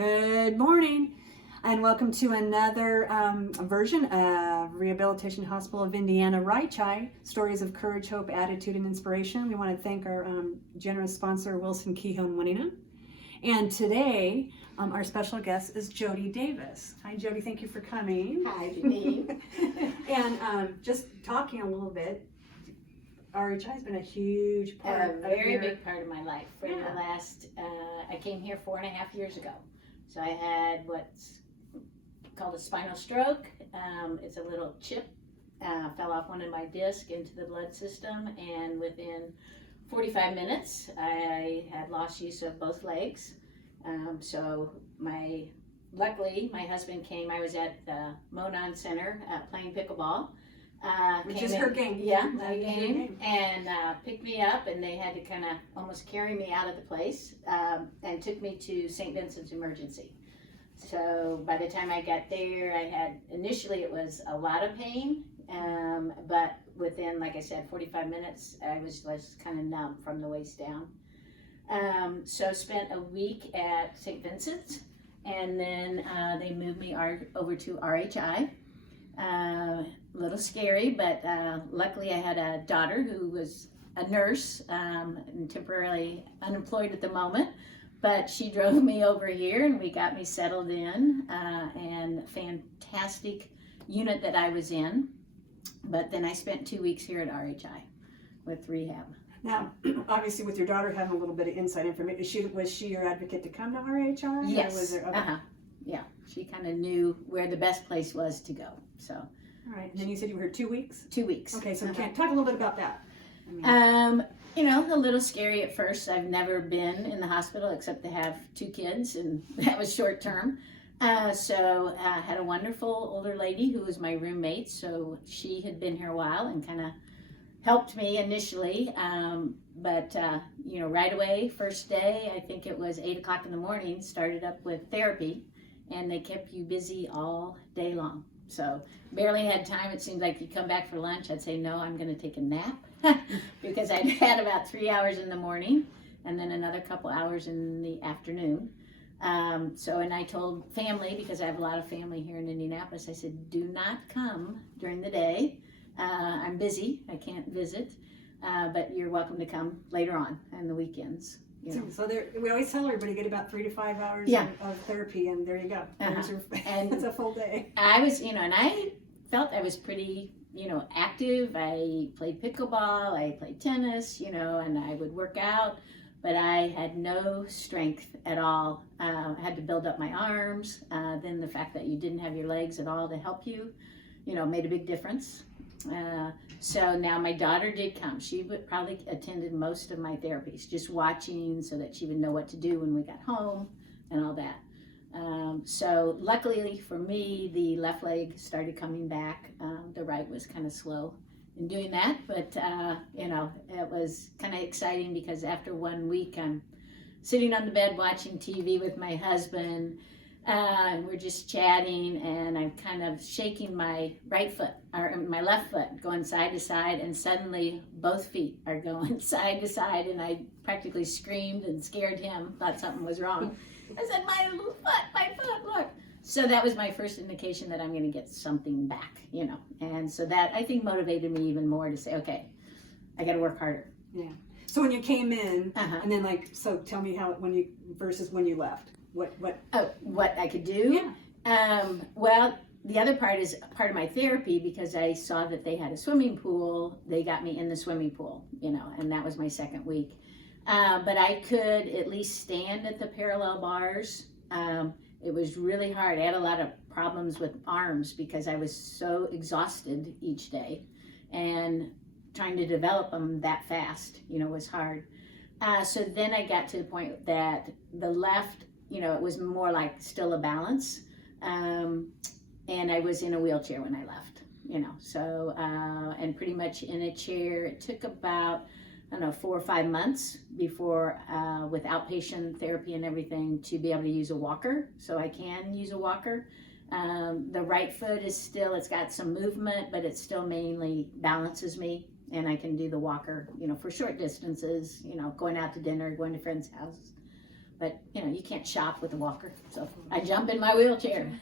Good morning, and welcome to another version of Rehabilitation Hospital of Indiana, RHI, Stories of Courage, Hope, Attitude, and Inspiration. We want to thank our generous sponsor, Wilson Kehoe Winina. And today, our special guest is Jody Davis. Hi, Jody. Thank you for coming. Hi, Janine. And just talking a little bit, RHI has been a huge part, A very big part of my life. For the last, I came here 4.5 years ago. So I had what's called a spinal stroke. It's a little chip, fell off one of my discs into the blood system, and within 45 minutes, I had lost use of both legs. Luckily, my husband came. I was at the Monon Center playing pickleball. Which is her game. Yeah, my game. And picked me up, and they had to kind of almost carry me out of the place and took me to St. Vincent's Emergency. So by the time I got there, initially it was a lot of pain, but within, like I said, 45 minutes, I was just kind of numb from the waist down. So spent a week at St. Vincent's, and then they moved me over to RHI. A little scary, but luckily I had a daughter who was a nurse and temporarily unemployed at the moment, but she drove me over here and we got me settled in, and fantastic unit that I was in. But then I spent 2 weeks here at RHI with rehab. Now, obviously, with your daughter having a little bit of inside information, was she your advocate to come to RHI? Yes. Or was there, okay. Yeah, she kind of knew where the best place was to go. So. All right. And then you said you were here 2 weeks? 2 weeks. Okay, so talk a little bit about that. A little scary at first. I've never been in the hospital except to have 2 kids, and that was short term. So I had a wonderful older lady who was my roommate. So she had been here a while and kind of helped me initially. But right away, first day, I think it was 8 o'clock in the morning, started up with therapy, and they kept you busy all day long. So barely had time. It seemed like you come back for lunch, I'd say, no, I'm going to take a nap because I'd had about 3 hours in the morning and then another couple hours in the afternoon. And I told family, because I have a lot of family here in Indianapolis, I said, do not come during the day. I'm busy. I can't visit, but you're welcome to come later on the weekends. So we always tell everybody get about 3 to 5 hours of therapy, and there you go. And it's a full day. I was, and I felt I was pretty, active. I played pickleball, I played tennis, and I would work out, but I had no strength at all. I had to build up my arms. Then the fact that you didn't have your legs at all to help you, made a big difference. So now my daughter did come. She would probably attended most of my therapies, just watching so that she would know what to do when we got home and all that. So luckily for me, the left leg started coming back. The right was kind of slow in doing that, but it was kind of exciting because after 1 week, I'm sitting on the bed watching TV with my husband. We're just chatting, and I'm kind of shaking my right foot, or my left foot, going side to side, and suddenly both feet are going side to side, and I practically screamed and scared him, thought something was wrong. I said, my foot, look. So that was my first indication that I'm going to get something back, and so that, I think, motivated me even more to say, okay, I got to work harder. Yeah. So when you came in, and then so tell me how, versus when you left. What I could do? Yeah. Well, the other part is part of my therapy, because I saw that they had a swimming pool. They got me in the swimming pool, and that was my second week. But I could at least stand at the parallel bars. It was really hard. I had a lot of problems with arms because I was so exhausted each day, and trying to develop them that fast, was hard. So then I got to the point that the left, it was more like still a balance. And I was in a wheelchair when I left, so, and pretty much in a chair. It took about, 4 or 5 months before, with outpatient therapy and everything, to be able to use a walker. So I can use a walker. The right foot is still, it's got some movement, but it still mainly balances me. And I can do the walker, for short distances, going out to dinner, going to friends' houses. but you can't shop with a walker, so I jump in my wheelchair.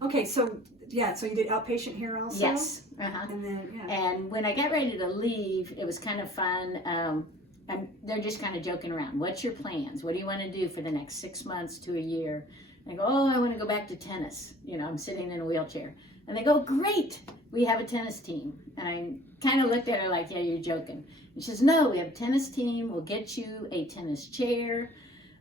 Okay, so you did outpatient here also? Yes. And then, And when I got ready to leave, it was kind of fun. And they're just kind of joking around. What's your plans? What do you want to do for the next 6 months to a year? And I go, oh, I want to go back to tennis. I'm sitting in a wheelchair. And they go, great, we have a tennis team. And I kind of looked at her like, yeah, you're joking. And she says, no, we have a tennis team. We'll get you a tennis chair.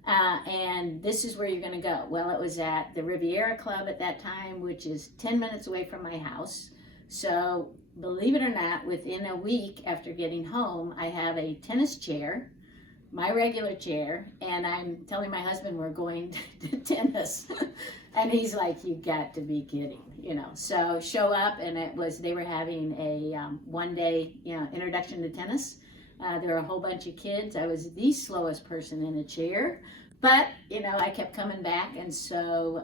And this is where you're going to go. Well, it was at the Riviera Club at that time, which is 10 minutes away from my house. So believe it or not, within a week after getting home, I have a tennis chair, my regular chair, and I'm telling my husband we're going to tennis. And he's like, you got to be kidding, So show up, and they were having a one-day, introduction to tennis. There were a whole bunch of kids. I was the slowest person in a chair, but I kept coming back, and so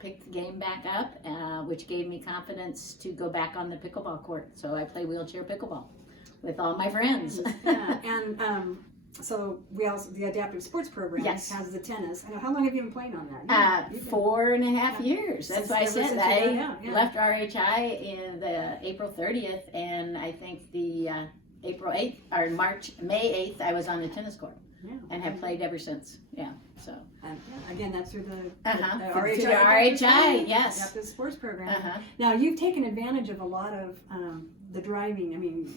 picked the game back up, which gave me confidence to go back on the pickleball court. So I play wheelchair pickleball with all my friends. Yeah, and so we also, the adaptive sports program has the tennis. How long have you been playing on that? 4.5 years. That's why I said I left RHI in the April 30th, and I think the April 8th or May 8th, I was on the tennis court. Yeah. And have played ever since. Yeah. So again, that's through the RHI, yes, adaptive sports program. Now you've taken advantage of a lot of the driving. I mean,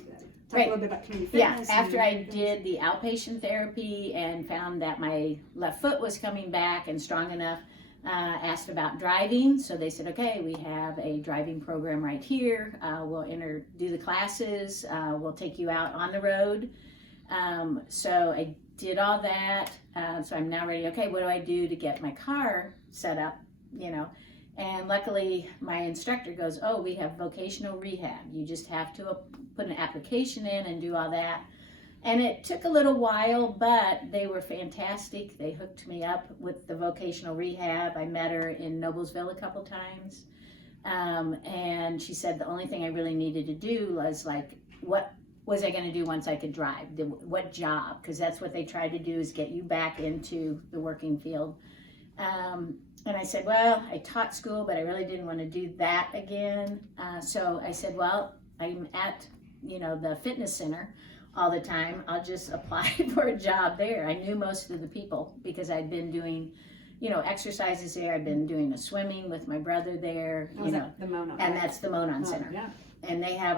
talk a little bit about community fitness. Yeah. After I did the outpatient therapy and found that my left foot was coming back and strong enough, asked about driving. So they said, okay, we have a driving program right here. We'll do the classes. We'll take you out on the road. So I did all that. So I'm now ready. Okay, what do I do to get my car set up? And luckily my instructor goes, oh, we have vocational rehab. You just have to put an application in and do all that. And it took a little while, but they were fantastic. They hooked me up with the vocational rehab. I met her in Noblesville a couple times. And she said the only thing I really needed to do was what was I going to do once I could drive? What job? Because that's what they tried to do, is get you back into the working field. And I said, well, I taught school, but I really didn't want to do that again. So I said, well, I'm at, the fitness center all the time. I'll just apply for a job there. I knew most of the people because I'd been doing, exercises there. I've been doing a swimming with my brother there, the Monon, and that's the Monon Center. Yeah. And they have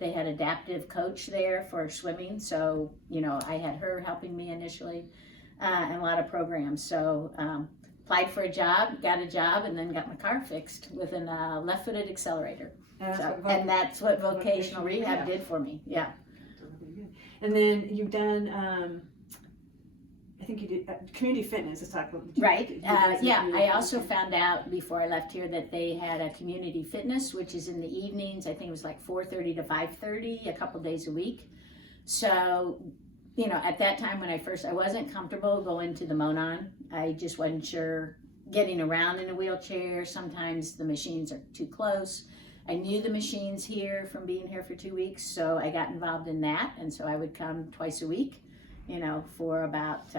they had adaptive coach there for swimming. So, I had her helping me initially, and a lot of programs. So, applied for a job, got a job, and then got my car fixed with a left-footed accelerator. And that's what vocational rehab did for me. Yeah. And then you've done, I think you did community fitness. Let's talk about right. I also found out before I left here that they had a community fitness, which is in the evenings. I think it was like 4:30 to 5:30, a couple days a week. So, at that time when I wasn't comfortable going to the Monon. I just wasn't sure getting around in a wheelchair. Sometimes the machines are too close. I knew the machines here from being here for 2 weeks, so I got involved in that. And so I would come twice a week, for about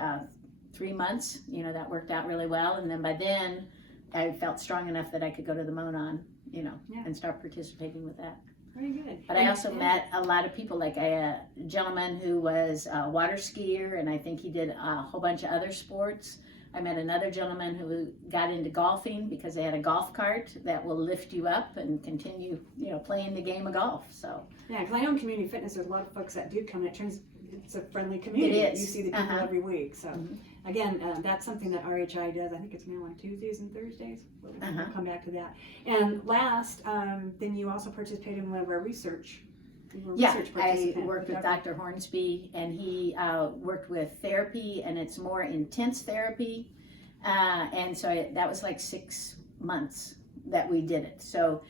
3 months. That worked out really well. And then by then, I felt strong enough that I could go to the Monon, and start participating with that. Very good. But I also met a lot of people, like a gentleman who was a water skier, and I think he did a whole bunch of other sports. I met another gentleman who got into golfing because they had a golf cart that will lift you up and continue, playing the game of golf. So yeah, because I know in community fitness, there's a lot of folks that do come, and it's a friendly community. It is. You see the people every week. So again, that's something that RHI does. I think it's now on Tuesdays and Thursdays. We'll come back to that. And last, then you also participated in one of our research. I worked with Dr. Hornsby, and he worked with therapy, and it's more intense therapy. And so that was like 6 months that we did it. So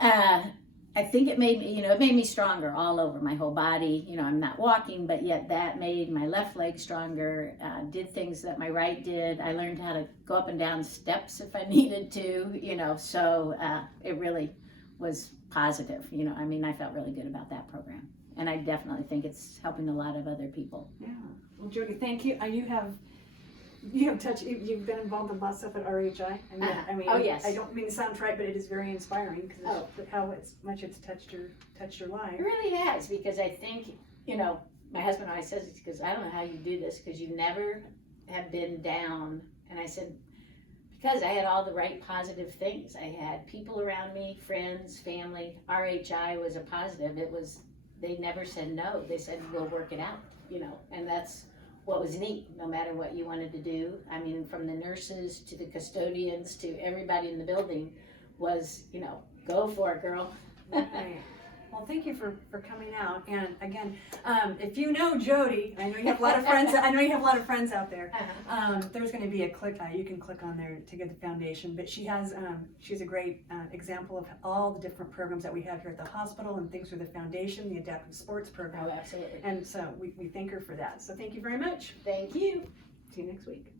I think it made me, it made me stronger all over my whole body. I'm not walking, but yet that made my left leg stronger, did things that my right did. I learned how to go up and down steps if I needed to, so it really was positive. I felt really good about that program. and I definitely think it's helping a lot of other people. Yeah. Well, Jody, thank you. You've been involved in a lot of stuff at RHI. I mean, Oh, yes. I don't mean to sound trite, but it is very inspiring because Oh. how much it's touched your life. It really has, because I think, you know, my husband always says, because I don't know how you do this, because you never have been down. And I said, because I had all the right positive things. I had people around me, friends, family. RHI was a positive. They never said no. They said, we'll work it out, you know, and that's what was neat, no matter what you wanted to do. I mean, from the nurses to the custodians to everybody in the building was, you know, go for it, girl. Right. Well, thank you for coming out. And again, if you know Jody, I know you have a lot of friends. I know you have a lot of friends out there. There's going to be a you can click on there to get the foundation. But she's a great example of all the different programs that we have here at the hospital and things through the foundation, the adaptive sports program. Oh, absolutely. And so we thank her for that. So thank you very much. Thank you. See you next week.